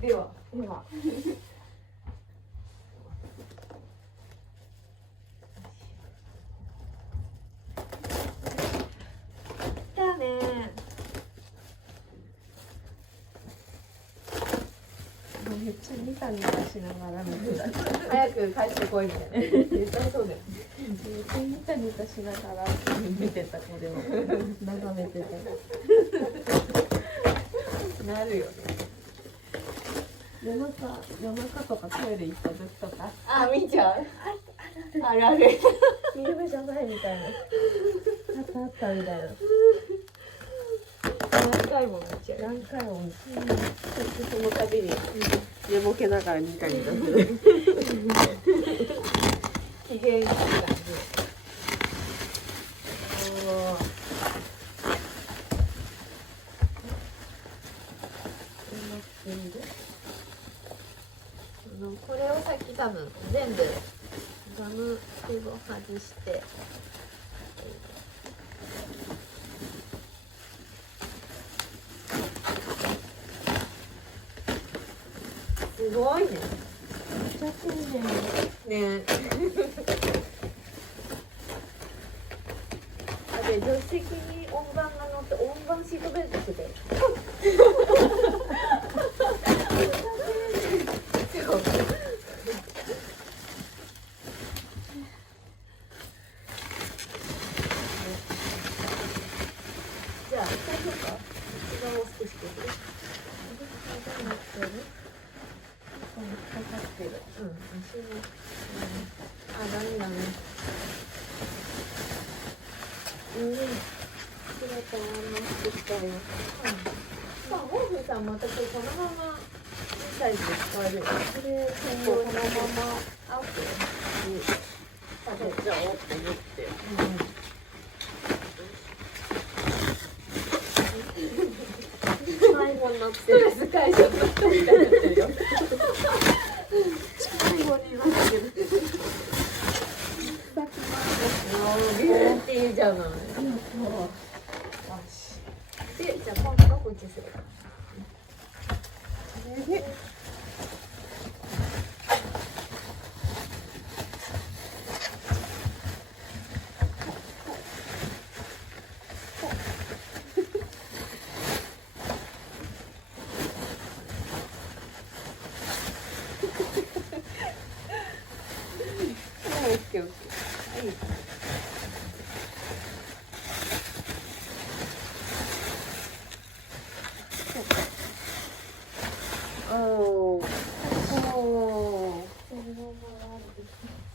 ではじゃあね。めっちゃニタニタしながら見てた。早く帰ってこいみたいな。絶対そうだよ。めっちゃニタニタしながら見てた子でも眺めてた。なるよね。夜中とかトイレ行った時とかあ、見ちゃう。あるある。夢じゃないみたいな。あったあったみたいな。何回も見ちゃう。何回も見て、その度に寝ぼけながらニタニタする。機嫌いい感じ。これをさっき多分全部ガムテープを外して。すごいね。めっちゃ丁寧ね。あ、で助手席に音盤が乗って音盤シートベルトしてて。そうじゃあ最初か。一番を少し削る。かかってる。うん、足の。あ、ダメだね。姿を回してきたよ。まあ、モーフさんまたこのままサイズで使えるよ。これ専用にこのままアップに食べちゃおうと思って。迷子になって。ストレス解消の人みたいになってるよ。最後になってる。ビューティーじゃない。で、じゃあ今度はこっちする。オッケーオッケー。はい。おー。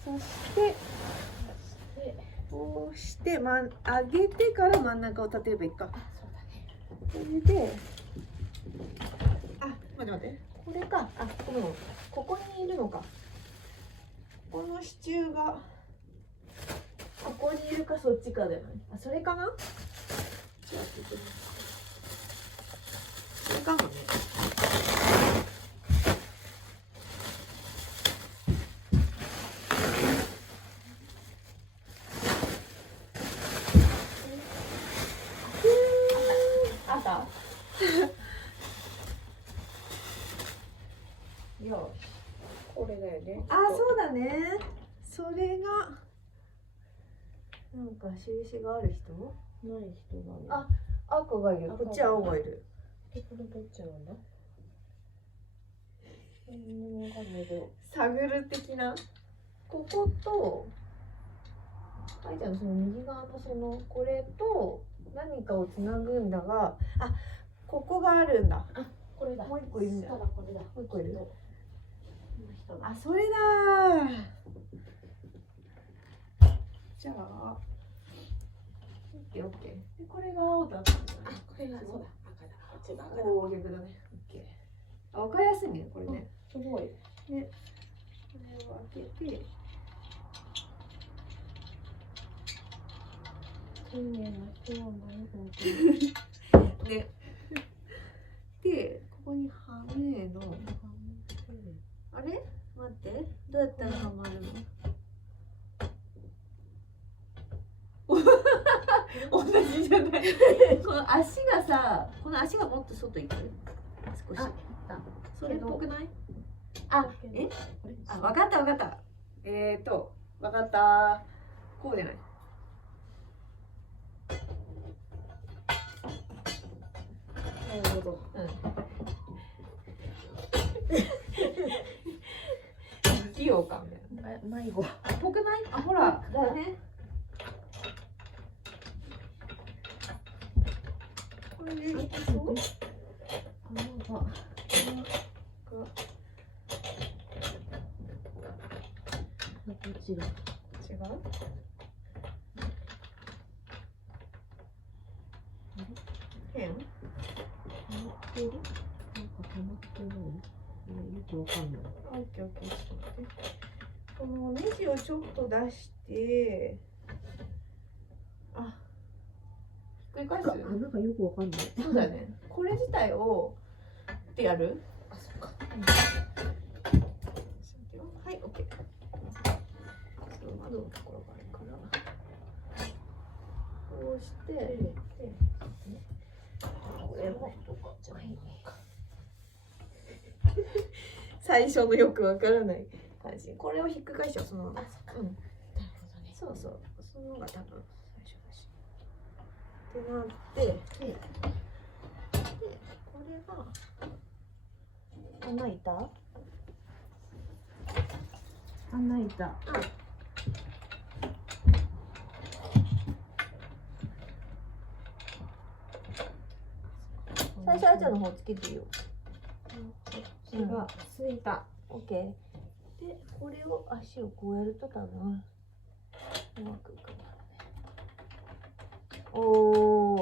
そしてこうして、上げてから真ん中を立てればいいか。それで、あ、待って。これか。あ、ここにいるのか。この支柱がここにいるかそっちかでない。あ、それかな。それかもね。あったよし。これだよね。あ、そうだね。それがなんか印がある人？ない人がね。あ、赤がいる。こっち青がいる。これどっちなんだ？わかんないけど。探る的な。ここと愛ちゃんのその右側のこれと何かをつなぐんだが、あ、ここがあるんだ。あ、これだ。もう一個いるんだ。ただこれだ。もう一個いる。あ、それだ。じゃあ、オッケーオッケー。で、これが青だったんだね。これがそうだ。赤だ。こっちが赤だ。おお、逆だね。オッケー。あ、わかりやすいね、これね。すごい。ね、これを開けて。丁寧な人なんだよ、本当に。ね。で、ここにハムの。あれ？待って。どうやったらハマるの？同じじゃない。この足がさ、この足がもっと外行く。少し。あ、それがぽくない？あ、あ、わかったわかった。わかった。こうじゃない。なるほど。不器用かみたいな。迷子。ぽくない？あ、ほら、だね。これでいけそう？穴が。こっちが。違う？変？溜まってる？なんか溜まってない？よくわかんない。オッケーオッケー。ちょっと待って。このネジをちょっと出して、あ、ひっくり返す？なんかよくわかんない。そうだね。これ自体をってやる？あ、そっか。はい、オッケー。窓のところがあるから、こうして、これも最初のよくわからない感じ。これをひっくり返しちゃう、そのまま。うん。なるほどね。そうそう。その方が多分最初だし。ってなって、で、これが穴開いた？穴開いた。最初あーちゃんの方つけていいよ。血がついた。オッケー。で、これを足をこうやると多分うまくいくんだろうね。お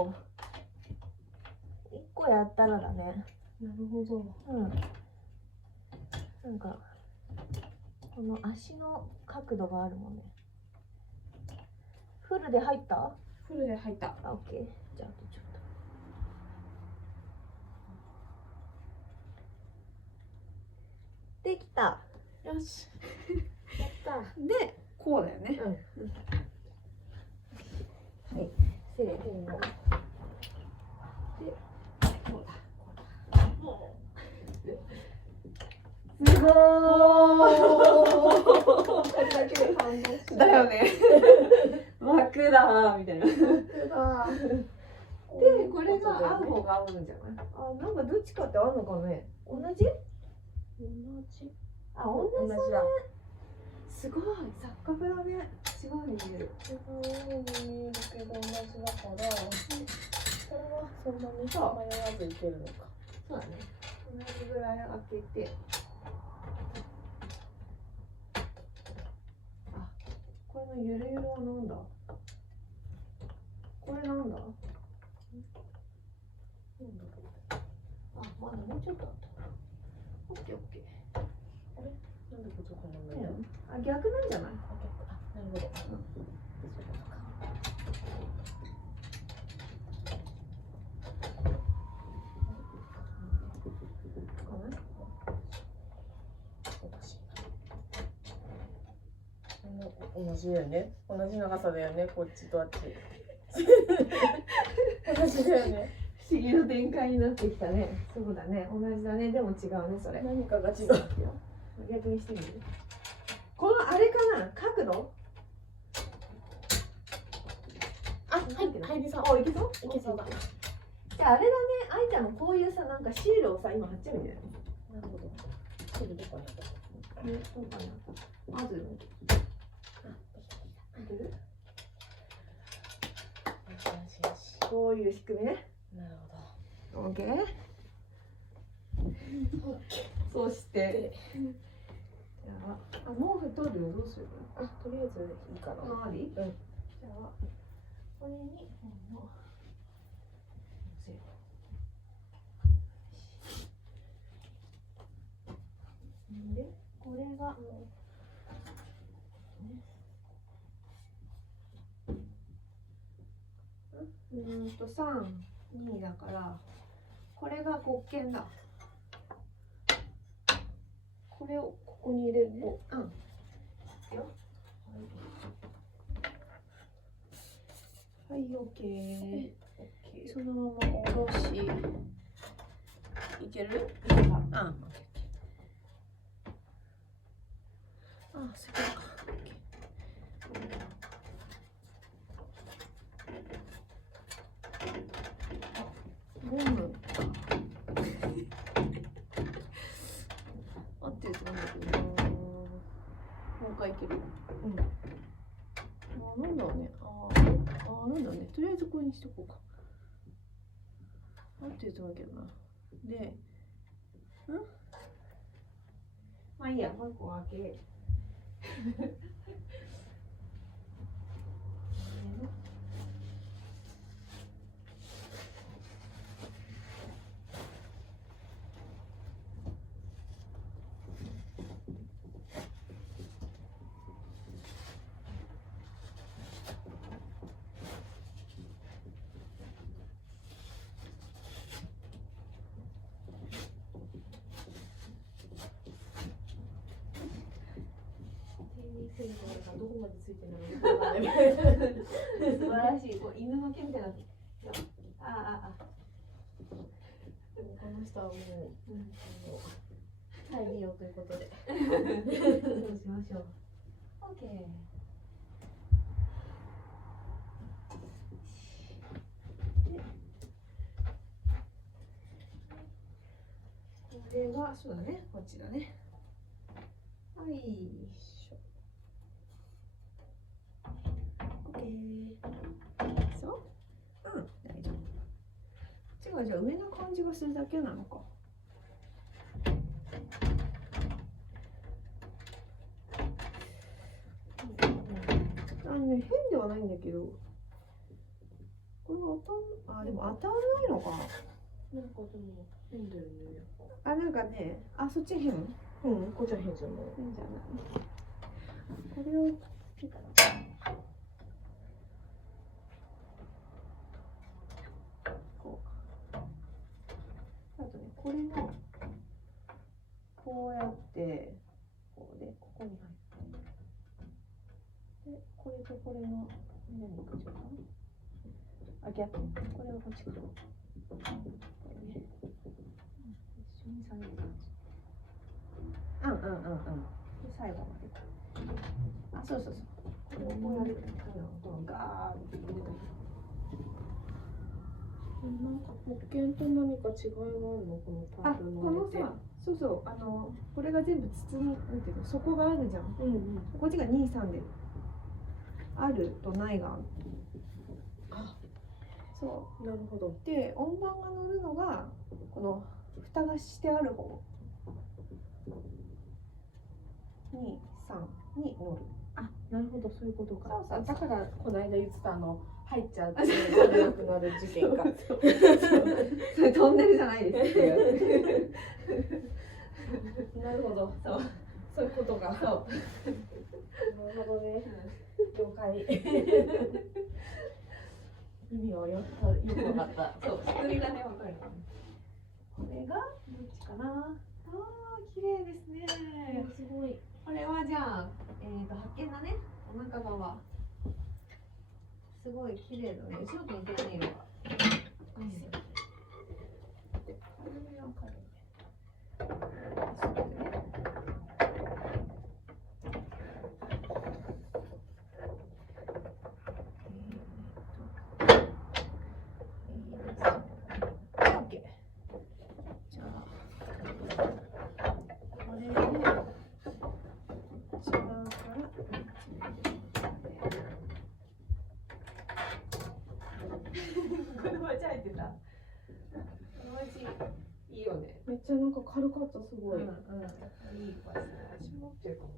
お。1個やったらだね。なるほど。うん。なんかこの足の角度があるもんね。フルで入った？フルで入った。あ、オッケー。じゃああとちょっと。できた。よし。やった。で、こうだよね。うん。はい。せーの。で、こうだ。すごーい。これだけで感動した。だよね。枠だーみたいな。枠だー。で、これが合う方が合うんじゃない？あ、なんかどっちかって合うのかね。同じ？同じ。あ、同じだね。だ。すごい、錯覚だね。違うに見える。違うに見えるけど同じだから、これはそんなに迷わずいけるのか。そうだね。同じぐらい開けて。あ、これのゆるゆるはなんだ？これなんだ？あ、まだもうちょっとあった。オッケーオッケー。なんでこっちこんなに？あ、逆なんじゃない？あ、なるほど。同じだよね。同じ長さだよね。こっちとあっち。同じだよね。不思議な展開になってきたね。そうだね。同じだね。でも違うね、それ。何かが違う。逆にしてみる。このあれかな？角度？あ、入りそう。あ、いけそう？いけそうだ。じゃああれだね。愛ちゃんのこういうさ、なんかシールをさ、今貼っちゃうんじゃない？なるほど。すぐどこにあった？そうかな。まず。こういう仕組みね。なるほど。オッケー。そして、じゃあ、毛布取るよ。どうする？あ、とりあえずいいかな。あり？うん。じゃあ、これに本を乗せる。で、これが、3、2だから、これが黒鍵だ。これをここに入れるね。うん。よ。はい、オッケー。そのまま下ろし。いける？うん。あ、それか。ゴム。合ってると思うんだけどな。もう一回いける。うん。あ、なんだろうね。なんだろうね。とりあえずこれにしとこうか。合ってると思うけどな。で、まあいいや、もう一個開け。どこまでついてるのかわかんない。素晴らしい。こう犬の毛みたいな。この人はもう、再利用ということで。そうしましょう。OK。これが、そうだね、こっちだね。はい。そう、うん、大丈夫。違う、じゃあ上の感じがするだけなのか。変ではないんだけど、これでも当たらないのかな。なんかでも変だよね。なんかね、そっち変。こっちは変じゃない。変じゃない。これをつけたら。これのこうやってこうでここに入ってでこれとこれの何こっちかな逆これはこっちかなこれね、一緒に下げる感じで最後までそうこれをこうやるガーって入れたりなんか保険と何か違いがあるのこのパールのこのさ、そうこれが全部包みなんていうの底があるじゃん。こっちが2、3であるとないがある。そうなるほど。で音盤が乗るのがこの蓋がしてある方2、3に乗る。なるほど、そういうことか。そうだからこの間言ってた入っちゃって乗れなくなる事件か。それトンネルじゃないですっていうなるほど。そういうことが。なるほどね。了解。意味はよく分かった。そう、作りがね、分かる。これがどっちかな。綺麗ですね。すごい。これはじゃあ、発見だね。お腹側。すごい綺麗だね。後ろと似てるね、色が。めっちゃなんか軽かった、すごい。いいですね。私も持ってるかも。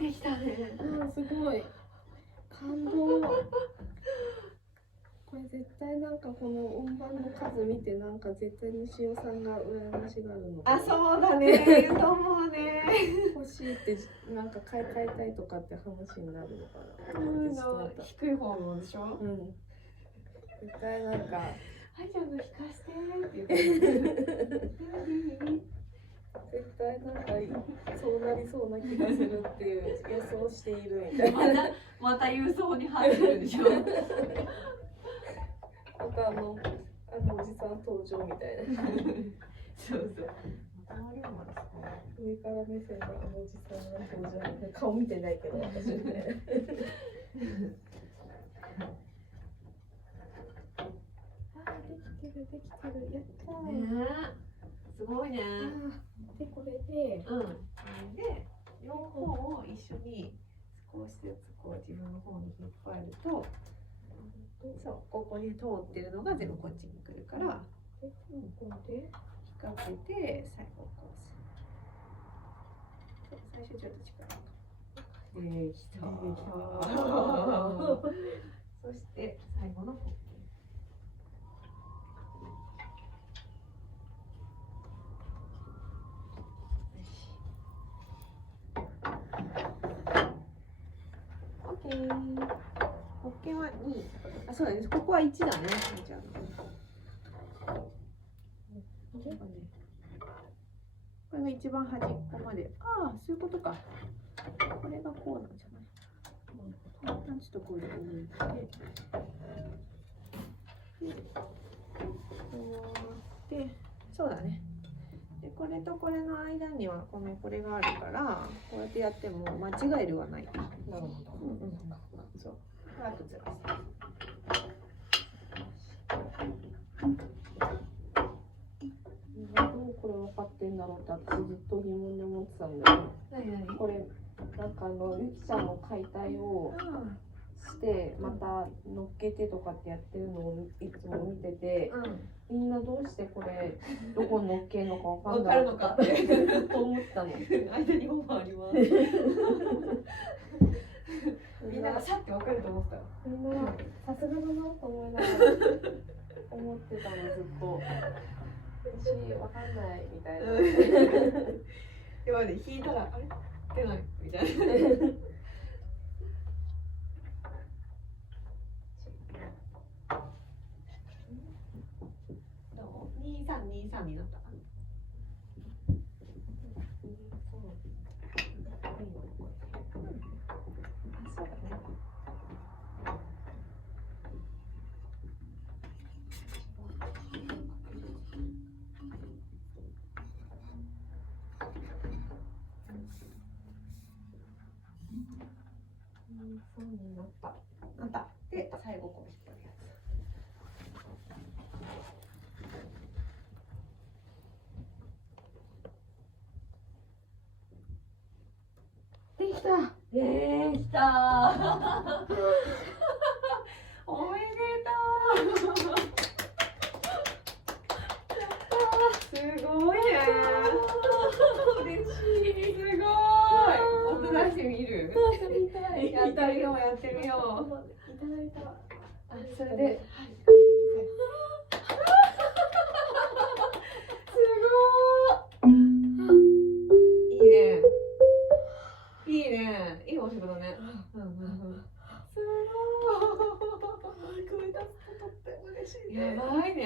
できたね。すごい。感動。これ絶対なんかこの音盤の数見てなんか絶対西尾さんが羨ましがるのかな。そうだね。言うと思うね。欲しいってなんか買い替えたいとかって話になるのかな。低い方のでしょ。絶対なんかちゃんの弾かしてって言って絶対なんかそうなりそうな気がするっていう予想しているみたいな。また郵送に入ってるでしょ。またあのおじさん登場みたいな。そうそう。周りはまだそこ。上から目線のあのおじさんの表情、顔見てないけど私ね。あー、できてるできてる、やったー。ねえ、すごいね。でこれで、で両方を一緒に少しずつこう自分の方に引っ張ると、そうここに通ってるのが全部こっちに来るから、これで引っ掛けて最後こうする。そう最初ちょっと力が。できた。そして最後のホッケー。オッケー。ホッケーは2。あ、そうだね。ここは1だね。じゃあ。これが一番端っこまで。ああ、そういうことか。これがこうなんじゃない。一旦ちょっとこう置いて。で、そうだね。で、これとこれの間にはこれがあるから、こうやってやっても間違えるはない。なるほど。そう。あとずらす。どうこれ分かってんだろうって私ずっと疑問に思ってたんだよ。何これなんかゆきちゃんの解体をしてまた乗っけてとかってやってるのをいつも見てて、みんなどうしてこれどこに乗っけるのか分かんないのかってずっと思ったの。間に5本あります。みんながさって分かると思った。みんなさすがだなと思いながら思ってたのずっと。私わかんないみたいな。でもね、引いたらあれ出ないみたいな。どう？2323になった。そうだね。そうになった。なった。で、最後こう引っ張るやつ。できた。できた。おめでとう。すごいね。嬉しい。すごい。音出してみる。やってみよう、やってみよう。いただいた。あ、それで。すごい。いいね。いいね。いいお仕事ね。すごい。組み立つととっても嬉しいね。やばいね。